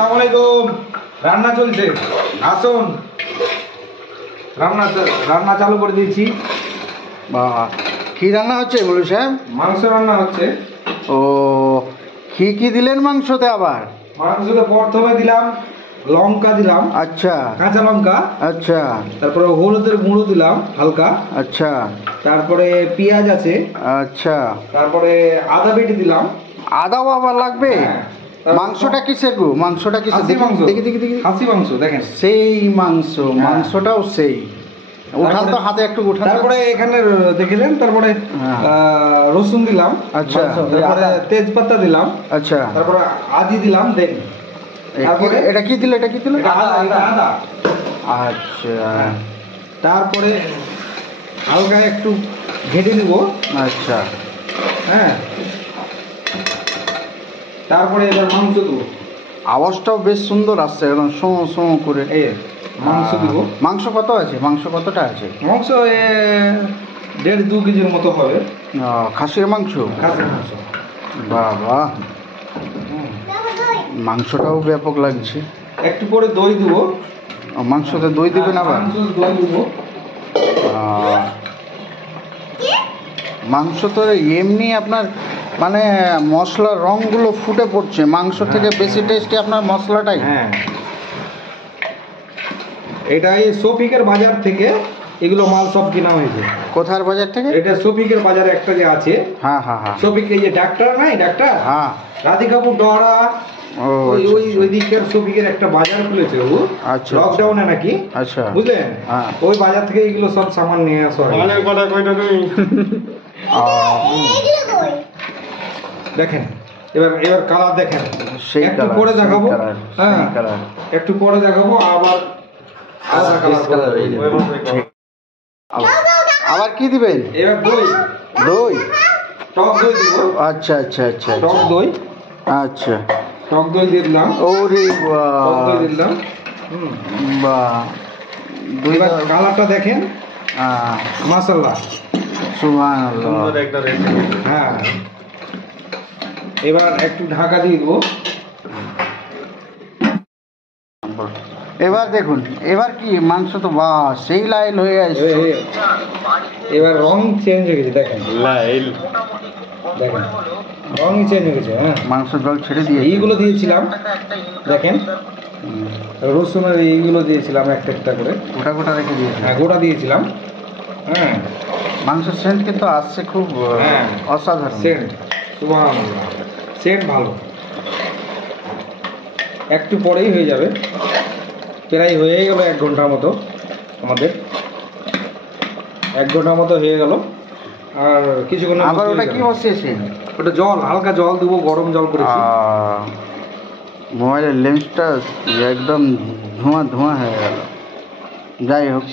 আসসালামু আলাইকুম। রান্না চলছে, আসুন। রান্না চালু করে দিয়েছি। বাহ, কি রান্না হচ্ছে বলু সাহেব? মাংস রান্না হচ্ছে। ও, কি দিলেন মাংসতে আবার? মাংসতে প্রথমে দিলাম লঙ্কা, দিলাম আচ্ছা, কাঁচা লঙ্কা। আচ্ছা, তারপরে হলুদের গুঁড়ো দিলাম হালকা। আচ্ছা, তারপরে পেঁয়াজ আছে। আচ্ছা, তারপরে আদা বেটে দিলাম। আদাও আবার লাগবে? হ্যাঁ। মাংসটা কিসের গো? মাংসটা কিসের? খাসি মাংস। দেখি দেখি দেখি। খাসি মাংস দেখেন। সেই মাংস, হ্যাঁ। মাংসটাও সেই। উঠান তো, হাতে একটু উঠান। তারপরে এখানে দেখিলেন, তারপরে হ্যাঁ। রসুন দিলাম। আচ্ছা। তারপরে তেজপাতা দিলাম। আচ্ছা, তারপরে আদি দিলাম। দেন তারপরে এটা কি দিল? এটা কি দিল? আদা। আচ্ছা, তারপরে হালকা একটু ঘেটে নেব। আচ্ছা, হ্যাঁ, তারপরে এবার মাংস দেবো। আওয়াজটাও বেশ সুন্দর আসছে, একদম শো শো করে। এই মাংস দিব। মাংস কত আছে? মাংস কতটা আছে? মাংস 1.5-2 কেজির মতো হবে। খাসির মাংস? খাসির মাংস। বাবা, মাংসটাও ব্যাপক লাগছে। একটু পরে দই দিব। মাংসতে দই দিবেন আবার? মাংস দই দিব। মাংস তো এমনি আপনার মানে মশলার রঙগুলো ফুটে পড়ছে, মাংস থেকে বেশি টেস্টি আপনার মশলাটাই। হ্যাঁ, এটাই শফিকের বাজার থেকে এগুলো মাল সব কেনা হয়েছে। কোথার বাজার থেকে? এটা শফিকের বাজারে একটা যে আছে। হ্যাঁ হ্যাঁ হ্যাঁ, শফিক, এই যে ডাক্তার নাই, ডাক্তার হ্যাঁ। রাধিকাপুর ডহরা, ও ওই দিকের শফিকের একটা বাজার খুলেছে ও। আচ্ছা, লকডাউনে নাকি। আচ্ছা, বুঝলেন? হ্যাঁ। ওই বাজার থেকে এগুলো সব সামান নিয়ে আসা হয়। দেখেন, এবার কালার দেখেন। সেই একটু কালার, পরে সেই দেখাবো। কালার, হ্যাঁ, সেই কালার। একটু পরে দেখাবো। আবার আলাদা কালার হয়ে যাবে। আবার কি দিবেন? এবার দই, দই? টক দই দিব। আচ্ছা আচ্ছা আচ্ছা টক আচ্ছা, দই, আচ্ছা। টক দই দিয়ে দিলাম। ওরে টক দই বাহ, দিয়ে দিলাম। বাহ, দই। এবার কালারটা দেখেন, মাশাআল্লাহ, সুবহানাল্লাহ। হ্যাঁ। এবার একটু ঢাকা দিয়ে দেবো। এবার দেখুন, এবার কি মাংস তো বাহ সেই লাইল হয়ে আসছে। এবার রং চেঞ্জ হয়ে গেছে, দেখেন দেখেন, রংই চেঞ্জ হয়ে গেছে। হ্যাঁ, মাংস জল ছেড়ে দিয়ে এইগুলো দিয়েছিলাম, দেখেন রসুনের এইগুলো দিয়েছিলাম একটা একটা করে। গোটা গোটা রেখে দিয়েছি। হ্যাঁ, গোটা দিয়েছিলাম। হ্যাঁ, মাংসের সেন্ট কিন্তু আসছে খুব হ্যাঁ, অসাধারণ। সেন্ট, সুবহানাল্লাহ, সেন্ট ভালো। একটু পরেই হয়ে যাবে, প্রায় হয়েই গেল 1 ঘন্টার মতো। আমাদের 1 ঘন্টার মতো হয়ে গেল। আর কিছুক্ষণ আবার ওটা কি বসিয়েছেন? ওটা জল, হালকা জল দেবো, গরম জল করেছি। মোবাইলের লেন্সটা একদম ধোঁয়া ধোঁয়া হয়ে গেল। যাই হোক,